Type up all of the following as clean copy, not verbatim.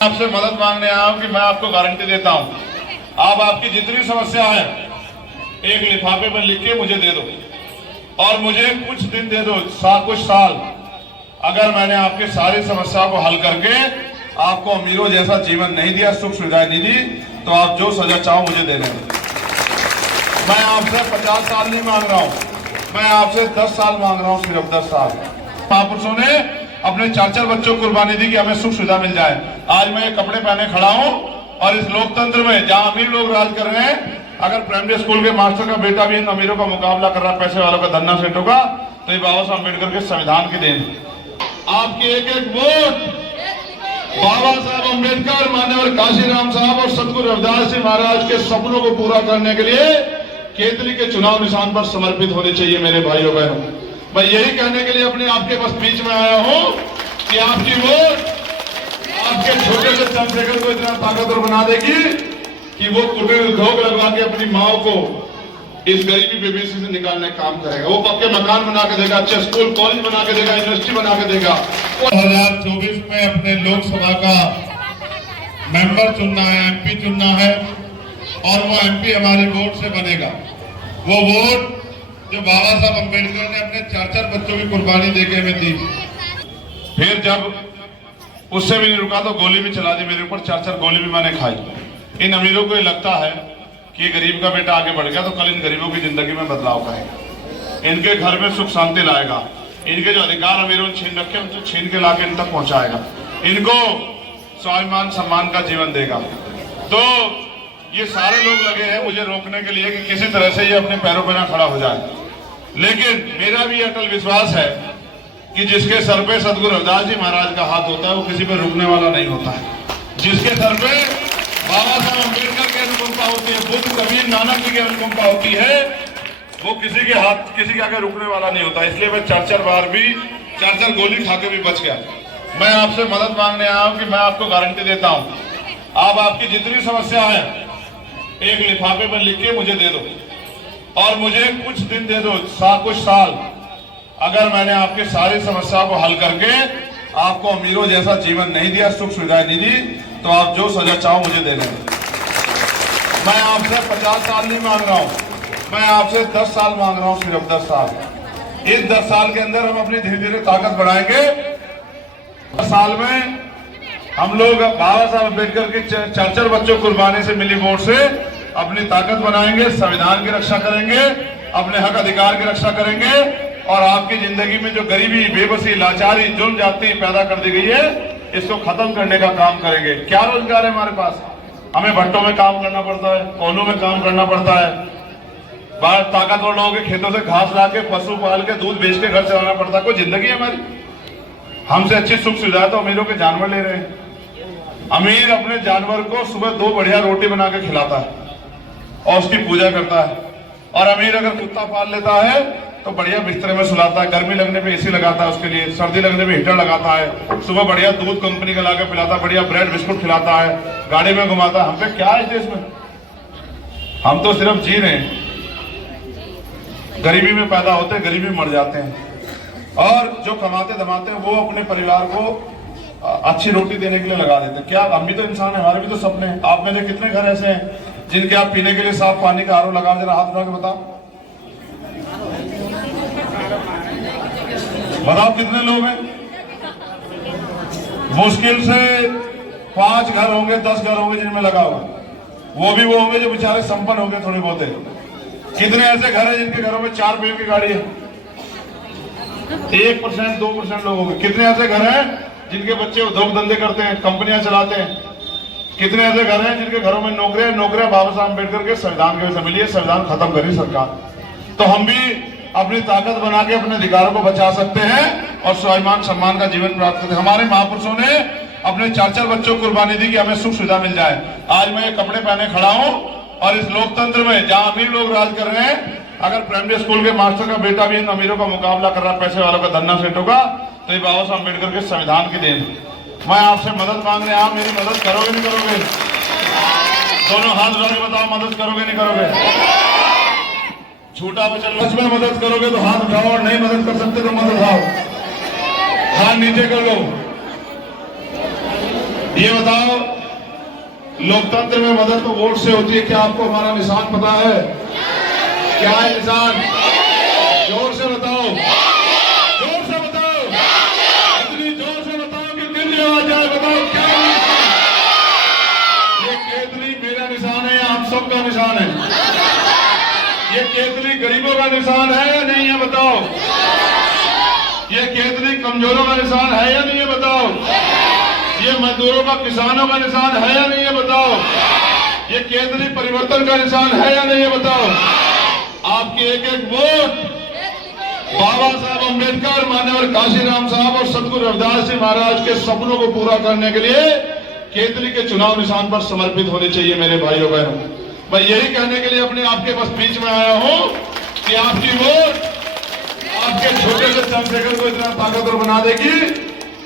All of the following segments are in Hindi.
आपसे मदद मांगने आया हूं कि मैं आपको गारंटी देता हूं, आप आपकी जितनी समस्या है एक लिफाफे में लिख के मुझे दे दो और मुझे कुछ दिन दे दो, कुछ साल। अगर मैंने आपके सारी समस्याओं को हल करके आपको अमीरों जैसा जीवन नहीं दिया, सुख सुविधाएं नहीं दी, तो आप जो सजा चाहो मुझे दे दें। मैं आपसे 50 साल नहीं मांग रहा हूं, मैं आपसे 10 साल मांग रहा हूं, सिर्फ 10 साल। महापुरुषों ने अपने 4-4 बच्चों को कुर्बानी दी कि हमें सुख सुविधा मिल जाए। आज मैं ये कपड़े पहने खड़ा हूं और इस लोकतंत्र में जहां अमीर लोग राज कर रहे हैं, अगर प्राइमरी स्कूल के मास्टर का बेटा भी इन अमीरों का मुकाबला कर रहा है, पैसे वालों का धन्ना सेठों का, तो ये बाबा साहब अम्बेडकर के संविधान की देन। आपके एक एक वोट बाबा साहब अम्बेडकर, मान्यवर काशीराम साहब और सतगुरु रविदास जी महाराज के सपनों को पूरा करने के लिए केतली के चुनाव निशान पर समर्पित होने चाहिए। मेरे भाइयों बहनों, मैं यही कहने के लिए अपने आपके बस बीच में आया हूं कि आपकी वोट आपके छोटे से चंद्रशेखर को इतना ताकतवर बना देगी कि वो कुटीर उद्योग लगवा के अपनी माओ को इस गरीबी बेबसी से निकालने का काम करेगा। वो पक्के मकान बना के देगा, अच्छे स्कूल कॉलेज बना के देगा, यूनिवर्सिटी बना के देगा। 2024 में अपने लोकसभा का मेंबर चुनना है, एमपी चुनना है और वो एमपी हमारे वोट से बनेगा। वो वोट जो बाबा साहब अम्बेडकर ने अपने 4-4 बच्चों की कुर्बानी देके हमें दी, फिर जब उससे भी नहीं रुका तो गोली भी चला दी मेरे ऊपर, 4-4 गोली भी मैंने खाई। इन अमीरों को ये लगता है कि गरीब का बेटा आगे बढ़ गया तो कल इन गरीबों की जिंदगी में बदलाव करेगा, इनके घर में सुख शांति लाएगा, इनके जो अधिकार अमीरों ने छीन रखे उनको छीन के लाके इन तक पहुंचाएगा, इनको स्वाभिमान सम्मान का जीवन देगा। तो ये सारे लोग लगे हैं मुझे रोकने के लिए कि किसी तरह से ये अपने पैरों पर ना खड़ा हो जाए। लेकिन मेरा भी अटल विश्वास है कि जिसके सर पे सतगुरु रविदास जी महाराज का हाथ होता है वो किसी पे रुकने वाला नहीं होता है। जिसके सर पे बाबा साहब अम्बेडकर की अनुकंपा होती है, बुद्ध कबीर नानक जी की अनुकंपा होती है, वो किसी के हाथ किसी के आगे रुकने वाला नहीं होता। इसलिए मैं 4-4 बार भी 4-4 गोली खा के भी बच गया। मैं आपसे मदद मांगने आया हूं कि मैं आपको गारंटी देता हूं, आप आपकी जितनी समस्या है एक लिफाफे में लिख के मुझे दे दो और मुझे कुछ दिन दे दो, कुछ साल। अगर मैंने आपके सारी समस्याओं को हल करके आपको अमीरों जैसा जीवन नहीं दिया, सुख सुविधाएं नहीं दी, तो आप जो सजा चाहो मुझे दे दें। मैं आपसे 50 साल नहीं मांग रहा हूं, मैं आपसे 10 साल मांग रहा हूं, सिर्फ 10 साल। इस 10 साल के अंदर हम अपनी धीरे धीरे ताकत बढ़ाएंगे। 10 साल में हम लोग बाबा साहब अम्बेडकर के 4-4 बच्चों कुर्बानी से मिली वोट से अपनी ताकत बनाएंगे, संविधान की रक्षा करेंगे, अपने हक अधिकार की रक्षा करेंगे और आपकी जिंदगी में जो गरीबी, बेबसी, लाचारी, जुल्म जाति पैदा कर दी गई है, इसको खत्म करने का काम करेंगे। क्या रोजगार है हमारे पास? हमें भट्टों में काम करना पड़ता है, कोलों में काम करना पड़ता है, बाहर ताकतवर लोगों के खेतों से घास ला के, पशु पाल के, दूध बेच के घर चलाना पड़ता है। कोई जिंदगी है हमारी? हमसे अच्छी सुख सुविधा तो अमीरों के जानवर ले रहे हैं। अमीर अपने जानवर को सुबह 2 बढ़िया रोटी बना के खिलाता है और उसकी पूजा करता है, और अमीर अगर कुत्ता पाल लेता है तो बढ़िया बिस्तर में सुलाता है, गर्मी लगने पे एसी लगाता है उसके लिए, सर्दी लगने पे हीटर लगाता है, सुबह बढ़िया दूध कंपनी का लाके पिलाता है, बढ़िया ब्रेड बिस्कुट खिलाता है, गाड़ी में घुमाता है। हम पे क्या है इस देश में? हम तो सिर्फ जी रहे हैं, गरीबी में पैदा होते हैं, गरीबी में मर जाते हैं, और जो कमाते धमाते हैं वो अपने परिवार को अच्छी रोटी देने के लिए लगा देते हैं। क्या हम भी तो इंसान है, हमारे भी तो सपने हैं। आप में से कितने घर ऐसे हैं जिनके आप पीने के लिए साफ पानी का आरओ लगा? जरा हाथ उठा के बताओ कितने लोग हैं? मुश्किल से 5 घर होंगे, 10 घर होंगे जिनमें लगा होगा, वो भी वो होंगे जो बेचारे संपन्न होंगे थोड़े बहुत। कितने ऐसे घर हैं जिनके घरों में 4 पहियों की गाड़ी है? 1%, 2% लोग होंगे। कितने ऐसे घर हैं जिनके बच्चे उद्योग धंधे करते हैं, कंपनियां चलाते हैं? कितने ऐसे घर हैं जिनके घरों में नौकरियां बाबा साहब अम्बेडकर के संविधान की वजह से मिली है? संविधान खत्म करी सरकार। तो हम भी अपनी ताकत बना के अपने अधिकारों को बचा सकते हैं और स्वाभिमान सम्मान का जीवन प्राप्त करते हैं। हमारे महापुरुषों ने अपने 4-4 बच्चों को कुर्बानी दी कि हमें सुख सुविधा मिल जाए। आज मैं ये कपड़े पहने खड़ा हूं और इस लोकतंत्र में जहां अमीर लोग राज कर रहे हैं, अगर प्राइमरी स्कूल के मास्टर का बेटा भी इन अमीरों का मुकाबला कर रहा है, पैसे वालों का धन्ना सेठों का, तो ये बाबा साहब अम्बेडकर के संविधान की देन। मैं आपसे मदद मांगने आया, मेरी मदद करोगे नहीं करोगे? दोनों हाथ उठा के बताओ, मदद करोगे नहीं करोगे? झूठा बचन सच में मदद करोगे तो हाथ उठाओ, और नहीं मदद कर सकते तो मत उठाओ, हाथ नीचे कर लो। ये बताओ, लोकतंत्र में मदद तो वोट से होती है, क्या आपको हमारा निशान पता है? क्या है निशान? जोर से बताओ, जोर से बताओ, इतनी जोर से बताओ कि दिल्ली आ जाए। बताओ क्या है? ये केतली मेरा निशान है या आप सबका निशान है? ये केतली गरीबों का निशान है या नहीं है? बताओ। ये केतली कमजोरों का निशान है या नहीं है? बताओ। ये मजदूरों का, किसानों का निशान है या नहीं है? बताओ। ये केतली परिवर्तन का निशान है या नहीं है? बताओ। आपकी एक एक वोट बाबा साहब अम्बेडकर, माननीय काशीराम साहब और सतगुरु रविदास जी महाराज के सपनों को पूरा करने के लिए केतली के चुनाव निशान पर समर्पित होने चाहिए। मेरे भाइयों बहनों, मैं यही कहने के लिए अपने आपके बस बीच में आया हूं कि आपकी वोट आपके छोटे से चंद्रशेखर को इतना ताकतवर बना देगी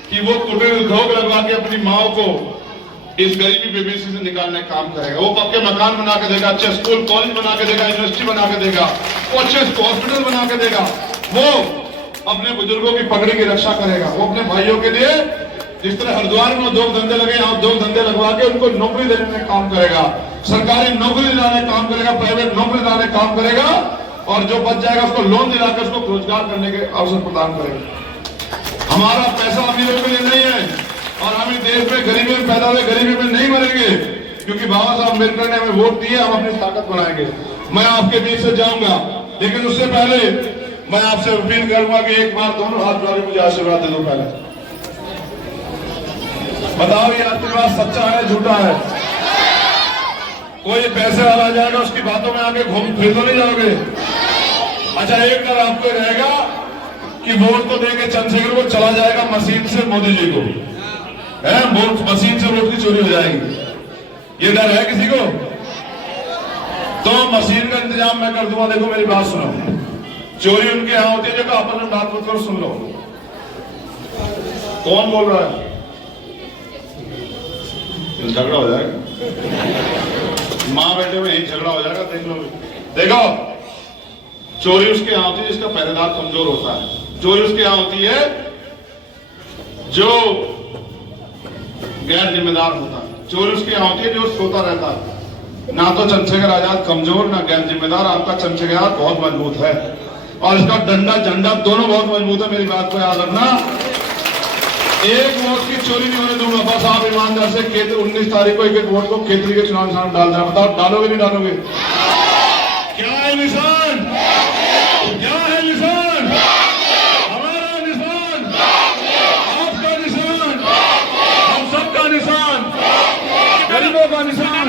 कि वो कुटीर उद्योग लगवा के अपनी माओ को इस गरीबी बेबसी से निकालने का काम करेगा। वो पक्के मकान बना के देगा, अच्छे स्कूल कॉलेज बना के देगा, यूनिवर्सिटी बना के देगा, वो अच्छे हॉस्पिटल बना के देगा। वो अपने बुजुर्गों की पगड़ी की रक्षा करेगा। वो अपने भाइयों के लिए जिस तरह हरिद्वार में उद्योग धंधे लगे, यहाँ उद्योग धंधे लगवा के उनको नौकरी देने में काम करेगा, सरकारी नौकरी दिलाने काम करेगा, प्राइवेट नौकरी दिलाने काम करेगा, और जो बच जाएगा उसको लोन दिलाकर उसको रोजगार करने के अवसर प्रदान करेगा। हमारा पैसा अमीरों के लिए नहीं है, और हम इस देश में गरीबी में पैदा हुए गरीबी में नहीं मरेंगे, क्योंकि बाबा साहब अम्बेडकर ने हमें वोट दिए, हम अपनी ताकत बनाएंगे। मैं आपके बीच से जाऊंगा, लेकिन उससे पहले मैं आपसे अपील करूंगा कि एक बार दोनों हाथ जोड़ के मुझे आशीर्वाद दे दो। पहले बताओ, ये आशीर्वाद सच्चा है झूठा है? कोई पैसे वाला जाएगा उसकी बातों में आके घूम फिर तो नहीं जाओगे? अच्छा, एक डर आपको रहेगा कि वोट तो देके चंद्रशेखर को चला जाएगा मशीन से मोदी जी को, है वोट मशीन से वोट की चोरी हो जाएगी। ये डर है किसी को? तो मशीन का इंतजाम मैं कर दूंगा। देखो मेरी बात सुनो, चोरी उनके यहां होती है जो आपस में बात करो, सुन लो। कौन बोल रहा है? झगड़ा हो जाएगा, माँ बेटे में यही झगड़ा हो जाएगा। देख लो, देखो, चोरी उसके यहां होती है जिसका पहरेदार कमजोर होता है। चोरी उसके यहां होती है जो गैर जिम्मेदार होता है। चोरी उसके यहां होती है जो सोता रहता है। ना तो चंद्रशेखर आजाद कमजोर, ना गैर जिम्मेदार। आपका चंद्रशेखर आजाद बहुत मजबूत है, और इसका डंडा झंडा दोनों बहुत मजबूत है। मेरी बात को याद रखना, एक वोट की चोरी नहीं होने दूंगा। बस आप ईमानदार से 19 तारीख को एक एक वोट को केतली के चुनाव निशान डाल देना। बताओ, डालोगे नहीं डालोगे? क्या है निशान? क्या है निशान? हमारा निशान, आपका निशान, हम सबका निशान, गरीबों का निशान।